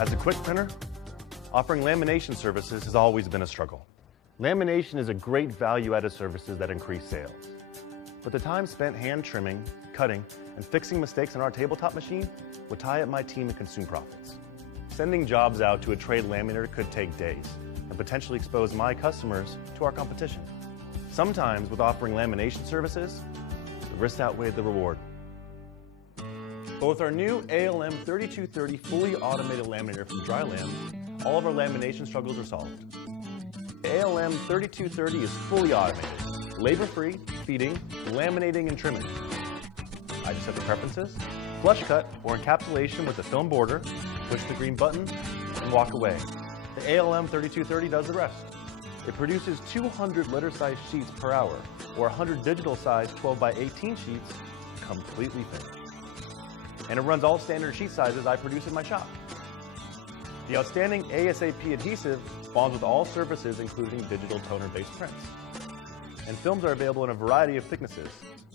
As a quick printer, offering lamination services has always been a struggle. Lamination is a great value-added services that increase sales. But the time spent hand trimming, cutting, and fixing mistakes on our tabletop machine would tie up my team and consume profits. Sending jobs out to a trade laminator could take days and potentially expose my customers to our competition. Sometimes with offering lamination services, the risks outweigh the reward. But with our new ALM 3230 fully automated laminator from Drylam, all of our lamination struggles are solved. The ALM 3230 is fully automated, labor-free, feeding, laminating, and trimming. I just set the preferences, flush cut or encapsulation with a film border, push the green button, and walk away. The ALM 3230 does the rest. It produces 200 letter-sized sheets per hour, or 100 digital-sized 12x18 sheets, completely finished. And it runs all standard sheet sizes I produce in my shop. The outstanding ASAP adhesive bonds with all surfaces, including digital toner-based prints. And films are available in a variety of thicknesses,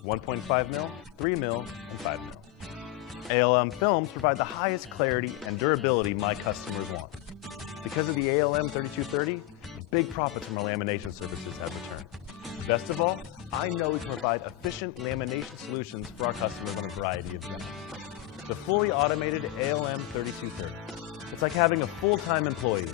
1.5 mil, 3 mil, and 5 mil. ALM films provide the highest clarity and durability my customers want. Because of the ALM 3230, big profits from our lamination services have returned. Best of all, I know we can provide efficient lamination solutions for our customers on a variety of jobs. The fully automated ALM 3230. It's like having a full-time employee